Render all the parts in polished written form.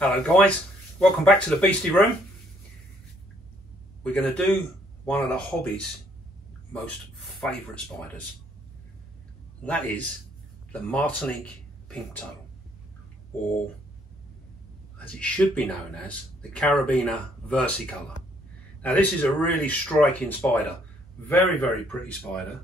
Hello guys, welcome back to the Beastie Room. We're going to do one of the hobby's most favourite spiders, and that is the Martinique Pink Toe, or as it should be known as, the Caribena versicolour. Now this is a really striking spider, very pretty spider.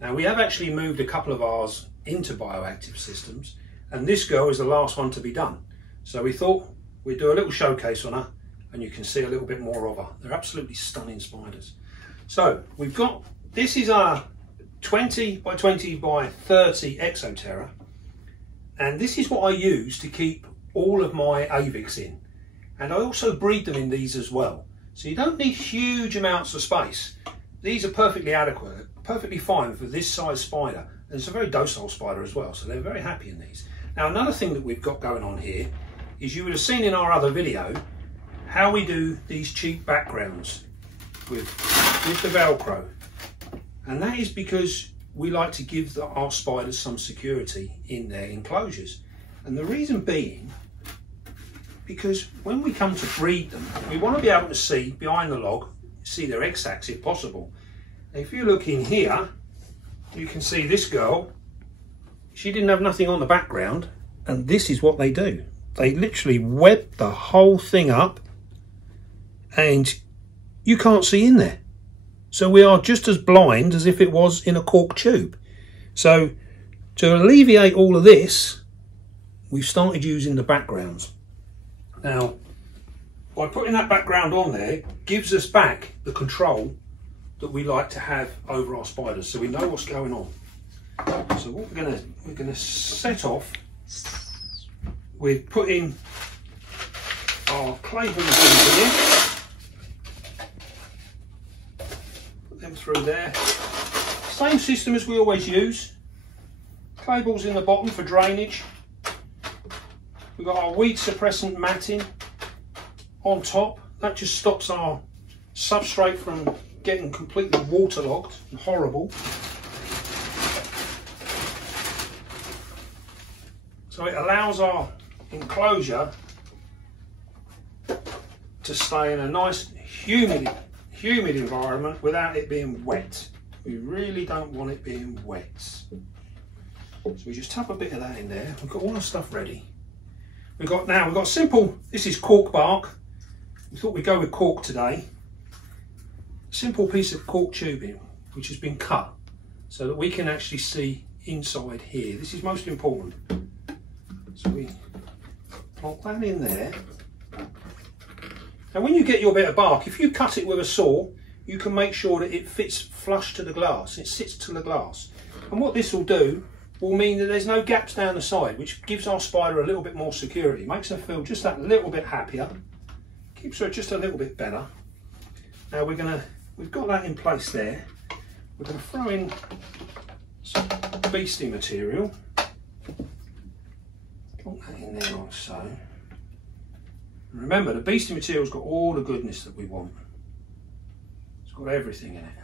Now we have actually moved a couple of ours into Bioactive Systems, and this girl is the last one to be done. So we thought we'd do a little showcase on her and you can see a little bit more of her. They're absolutely stunning spiders. So we've got, this is our 20 by 20 by 30 Exoterra, and this is what I use to keep all of my avics in. And I also breed them in these as well. So you don't need huge amounts of space. These are perfectly adequate, perfectly fine for this size spider. And it's a very docile spider as well, so they're very happy in these. Now another thing that we've got going on here is you would have seen in our other video how we do these cheap backgrounds with the Velcro. And that is because we like to give our spiders some security in their enclosures. And the reason being, because when we come to breed them, we want to be able to see behind the log, see their egg sacs if possible. Now, if you look in here, you can see this girl, she didn't have nothing on the background, and this is what they do. They literally web the whole thing up and you can't see in there. So we are just as blind as if it was in a cork tube. So to alleviate all of this, we've started using the backgrounds. Now, by putting that background on there, gives us back the control that we like to have over our spiders, so we know what's going on. So what we're gonna set off with putting our clay balls in here. Put them through there. Same system as we always use. Clay balls in the bottom for drainage. We've got our weed suppressant matting on top. That just stops our substrate from getting completely waterlogged and horrible. So it allows our enclosure to stay in a nice humid environment without it being wet. We really don't want it being wet. So we just tap a bit of that in there. We've got all our stuff ready. We've got simple, this is Cork Bark. We thought we'd go with cork today. Simple piece of cork tubing which has been cut so that we can actually see inside here. This is most important. So we plonk that in there. And when you get your bit of bark, if you cut it with a saw, you can make sure that it fits flush to the glass, it sits to the glass. And what this will do will mean that there's no gaps down the side, which gives our spider a little bit more security, makes her feel just that little bit happier, keeps her just a little bit better. Now we've got that in place there. We're going to throw in some beastie material. Put that in there like so. And remember, the beastie material's got all the goodness that we want. It's got everything in it.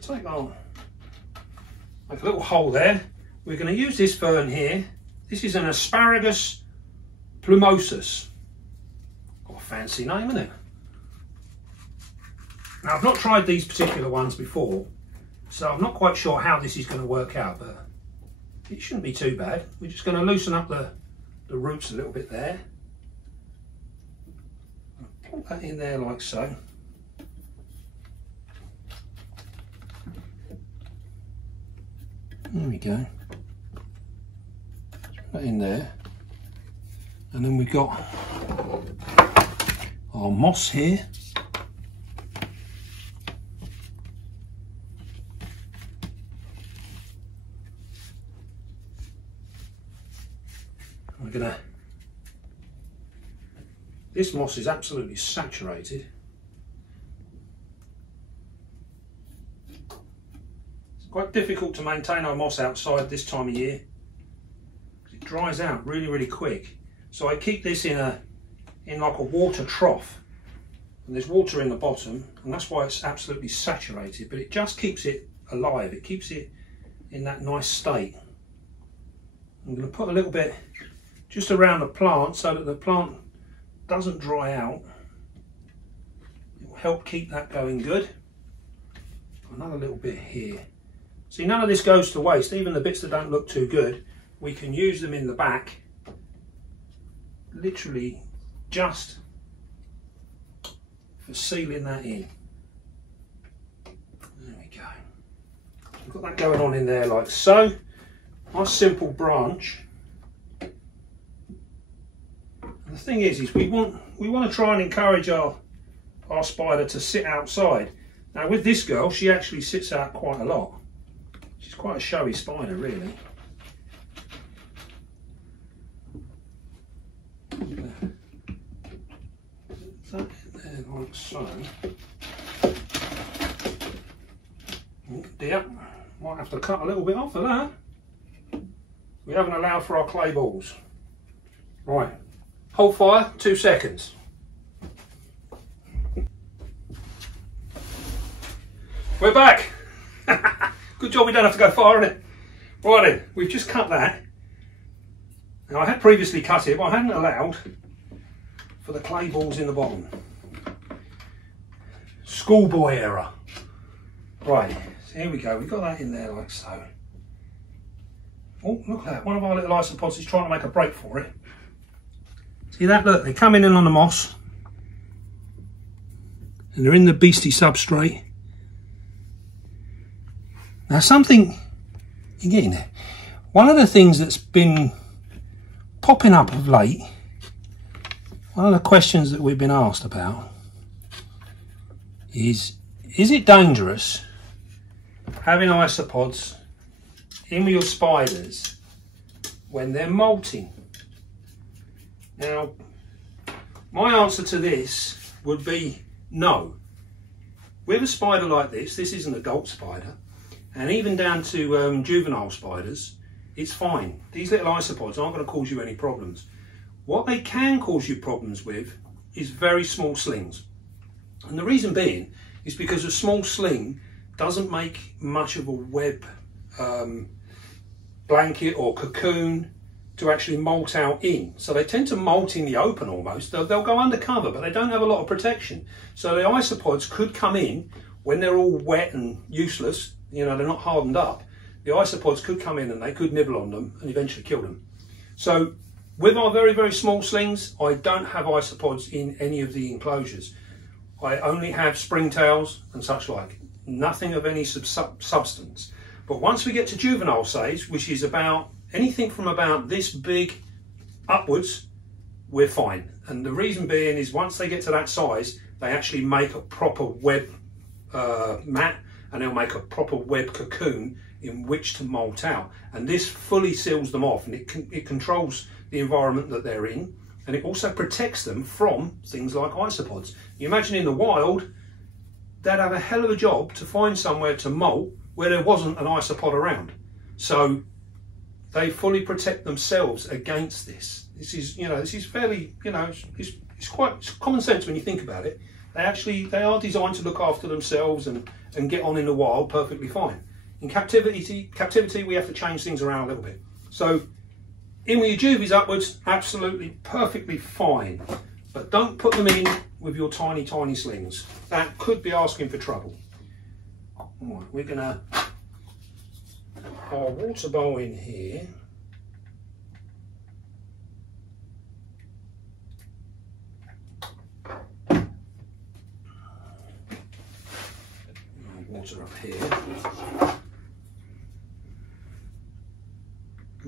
So we're going to make a little hole there. We're going to use this fern here. This is an Asparagus Plumosus. Got a fancy name, isn't it? Now I've not tried these particular ones before, so I'm not quite sure how this is going to work out, but it shouldn't be too bad. We're just going to loosen up the roots a little bit there. Put that in there like so. There we go. Put that in there. And then we've got our moss here. This moss is absolutely saturated. It's quite difficult to maintain our moss outside this time of year. It dries out really quick. So I keep this in like a water trough. And there's water in the bottom, and that's why it's absolutely saturated, but it just keeps it alive. It keeps it in that nice state. I'm going to put a little bit just around the plant so that the plant doesn't dry out. It will help keep that going good. Another little bit here. See, none of this goes to waste. Even the bits that don't look too good, we can use them in the back, literally just for sealing that in. There we go. We've got that going on in there like so. Nice simple branch. And the thing is we want to try and encourage our spider to sit outside. Now with this girl, she actually sits out quite a lot. She's quite a showy spider, really. That there like so. Oh dear, might have to cut a little bit off of that. We haven't allowed for our clay balls. Right, hold fire, 2 seconds. We're back. Good job we don't have to go far, innit? Right then, we've just cut that. Now I had previously cut it, but I hadn't allowed for the clay balls in the bottom. Schoolboy error. Right, so here we go, we've got that in there like so. Oh, look at that, one of our little isopods is trying to make a break for it. See that, look, they're coming in on the moss. And they're in the beastie substrate. Now something, you're getting there. One of the things that's been popping up of late, one of the questions that we've been asked about is it dangerous having isopods in with your spiders when they're molting? Now, my answer to this would be no. With a spider like this is an adult spider, and even down to juvenile spiders, it's fine. These little isopods aren't going to cause you any problems. What they can cause you problems with is very small slings. And the reason being is because a small sling doesn't make much of a web blanket or cocoon to actually molt out in. So they tend to molt in the open almost. They'll go undercover, but they don't have a lot of protection. So the isopods could come in when they're all wet and useless, you know, they're not hardened up. The isopods could come in and they could nibble on them and eventually kill them. So with our very, very small slings, I don't have isopods in any of the enclosures. I only have springtails and such like, nothing of any substance. But once we get to juvenile size, which is about anything from about this big upwards, we're fine. And the reason being is once they get to that size, they actually make a proper web mat, and they'll make a proper web cocoon in which to molt out. And this fully seals them off, and it controls the environment that they're in, and it also protects them from things like isopods. You imagine in the wild, they'd have a hell of a job to find somewhere to molt where there wasn't an isopod around. So they fully protect themselves against this. This is, you know, this is fairly, you know, it's quite common sense when you think about it. They are designed to look after themselves and get on in the wild perfectly fine. In captivity, we have to change things around a little bit. So in with your juvies upwards, absolutely perfectly fine. But don't put them in with your tiny, tiny slings. That could be asking for trouble. All right, we're gonna our water bowl in here. Water up here.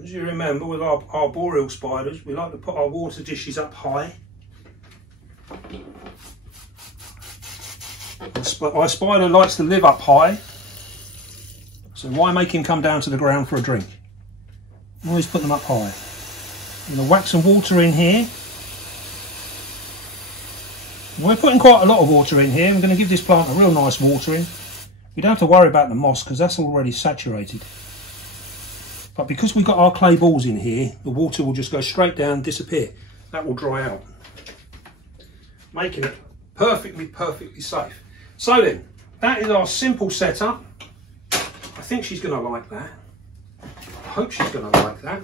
As you remember, with our arboreal spiders, we like to put our water dishes up high. My spider likes to live up high, so why make him come down to the ground for a drink? Always put them up high. I'm going to whack some water in here. We're putting quite a lot of water in here. I'm going to give this plant a real nice watering. We don't have to worry about the moss because that's already saturated. But because we've got our clay balls in here, the water will just go straight down and disappear. That will dry out, making it perfectly, perfectly safe. So then, that is our simple setup. I think she's going to like that. I hope she's going to like that.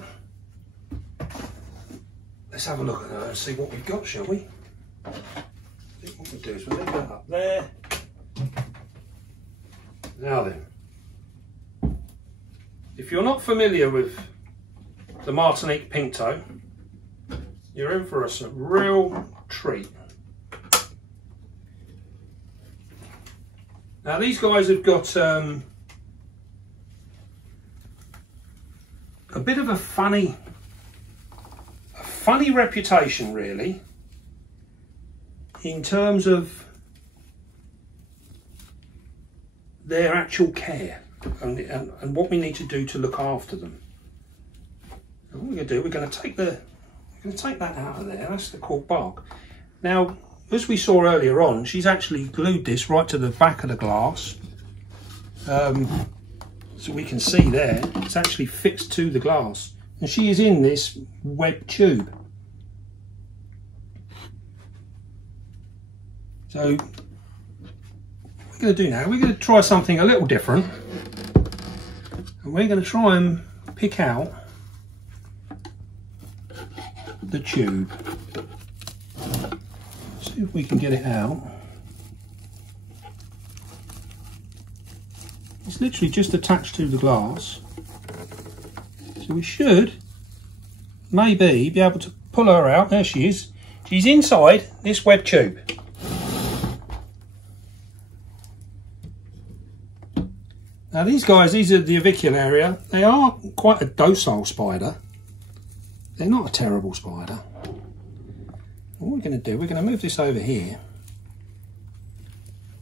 let's have a look at her and see what we've got, shall we? I think what we'll do is we'll leave that up there. Now then, if you're not familiar with the Martinique Pink Toe, you're in for a real treat. Now these guys have got a bit of a funny reputation, really, in terms of their actual care and what we need to do to look after them. And what we're going to do, we're going to take that out of there. That's the Cork Bark. Now, as we saw earlier on, she's actually glued this right to the back of the glass. So we can see there, it's actually fixed to the glass. And she is in this web tube. So, what we're going to do now, we're going to try something a little different. And we're going to try and pick out the tube. See if we can get it out. It's literally just attached to the glass. So we should maybe be able to pull her out. There she is. She's inside this web tube. Now these guys, these are the Avicularia. They are quite a docile spider. They're not a terrible spider. What we're going to do, we're going to move this over here.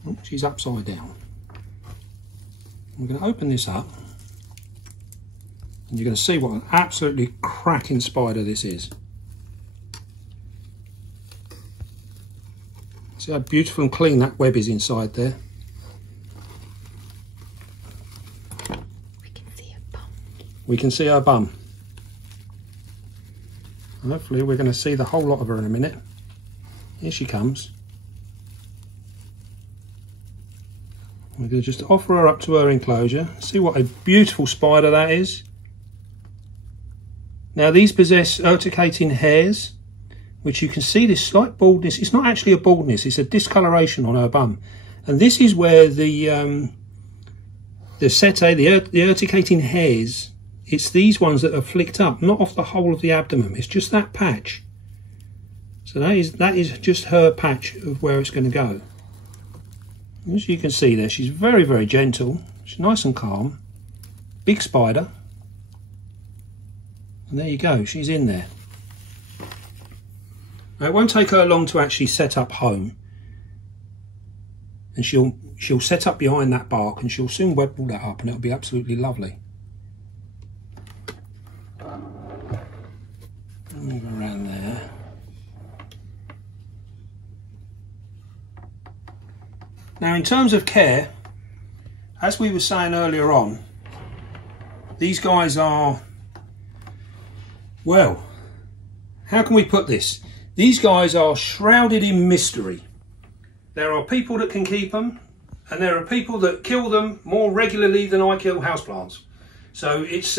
Oh, she's upside down. We're going to open this up. And you're going to see what an absolutely cracking spider this is. See how beautiful and clean that web is inside there. We can see her bum. Hopefully we're going to see the whole lot of her in a minute. Here she comes. We're going to just offer her up to her enclosure. See what a beautiful spider that is. Now these possess urticating hairs, which you can see this slight baldness. It's not actually a baldness, it's a discoloration on her bum. And this is where the setae, the urticating hairs, it's these ones that are flicked up, not off the whole of the abdomen. It's just that patch. So that is just her patch of where it's going to go. As you can see there, she's very, very gentle. She's nice and calm. Big spider. And there you go, she's in there. Now it won't take her long to actually set up home. And she'll set up behind that bark and she'll soon web all that up and it'll be absolutely lovely. Move around there. Now in terms of care, as we were saying earlier on, these guys are, well, how can we put this? These guys are shrouded in mystery. There are people that can keep them, and there are people that kill them more regularly than I kill houseplants. So it's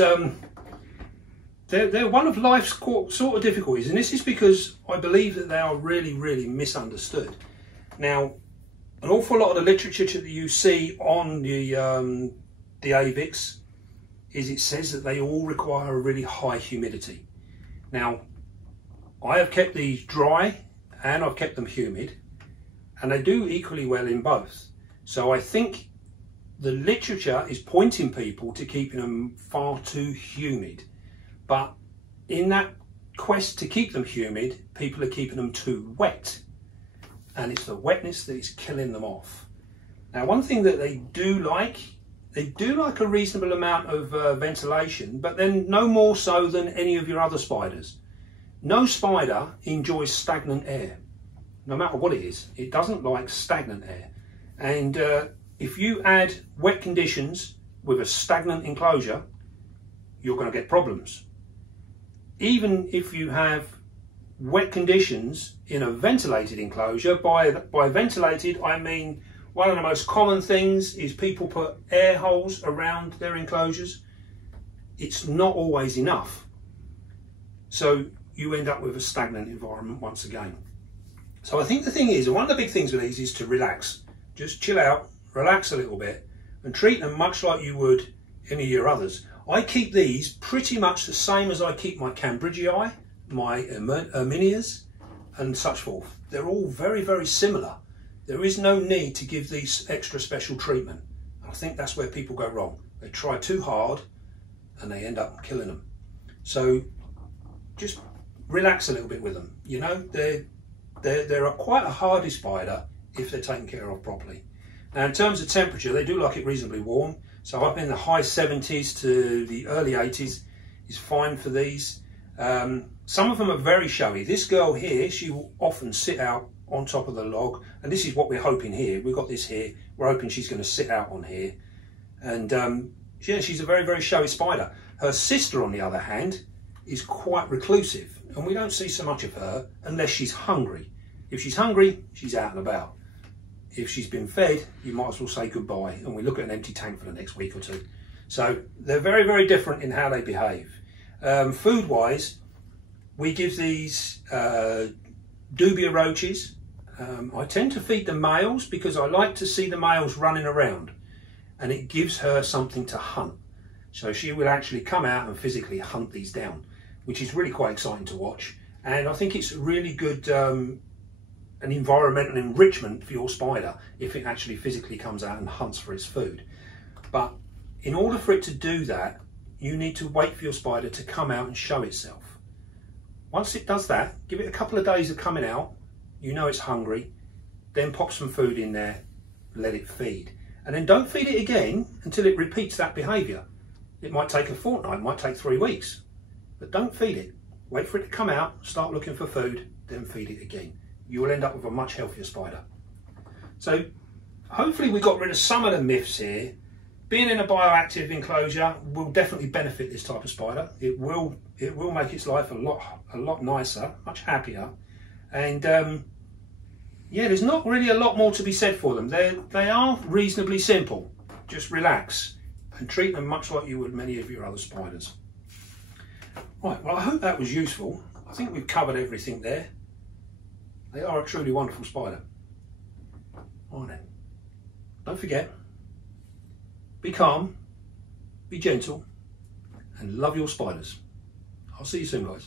they're one of life's sort of difficulties, and this is because I believe that they are really, really misunderstood. Now, an awful lot of the literature that you see on the AVIX is it says that they all require a really high humidity. Now, I have kept these dry and I've kept them humid, and they do equally well in both. So I think the literature is pointing people to keeping them far too humid. But in that quest to keep them humid, people are keeping them too wet. And it's the wetness that is killing them off. Now, one thing that they do like a reasonable amount of ventilation, but then no more so than any of your other spiders. No spider enjoys stagnant air. No matter what it is, it doesn't like stagnant air. And if you add wet conditions with a stagnant enclosure, you're going to get problems. Even if you have wet conditions in a ventilated enclosure, by ventilated I mean one of the most common things is people put air holes around their enclosures. It's not always enough. So you end up with a stagnant environment once again. So I think the thing is, one of the big things with these is to relax. Just chill out, relax a little bit, and treat them much like you would any of your others. I keep these pretty much the same as I keep my Cambridgei, my Erminias, and such forth. They're all very, very similar. There is no need to give these extra special treatment. I think that's where people go wrong. They try too hard and they end up killing them. So just relax a little bit with them. You know, they're quite a hardy spider if they're taken care of properly. Now, in terms of temperature, they do like it reasonably warm. So up in the high 70s to the early 80s is fine for these. Some of them are very showy. This girl here, she will often sit out on top of the log, and this is what we're hoping here. We've got this here. We're hoping she's going to sit out on here. And yeah, she's a very, very showy spider. Her sister, on the other hand, is quite reclusive, and we don't see so much of her unless she's hungry. If she's hungry, she's out and about. If she's been fed, you might as well say goodbye, and we look at an empty tank for the next week or two. So they're very, very different in how they behave. Food-wise, we give these dubia roaches. I tend to feed the males because I like to see the males running around, and it gives her something to hunt. So she will actually come out and physically hunt these down, which is really quite exciting to watch. And I think it's really good an environmental enrichment for your spider if it actually physically comes out and hunts for its food. But in order for it to do that, you need to wait for your spider to come out and show itself. Once it does that, give it a couple of days of coming out, you know it's hungry, then pop some food in there, let it feed. And then don't feed it again until it repeats that behaviour. It might take a fortnight, it might take 3 weeks, but don't feed it. Wait for it to come out, start looking for food, then feed it again. You will end up with a much healthier spider. So hopefully we got rid of some of the myths here. Being in a bioactive enclosure will definitely benefit this type of spider. It will make its life a lot nicer, much happier. And yeah, there's not really a lot more to be said for them. They are reasonably simple. Just relax and treat them much like you would many of your other spiders. Right, well, I hope that was useful. I think we've covered everything there. They are a truly wonderful spider. Right then, don't forget, be calm, be gentle, and love your spiders. I'll see you soon, guys.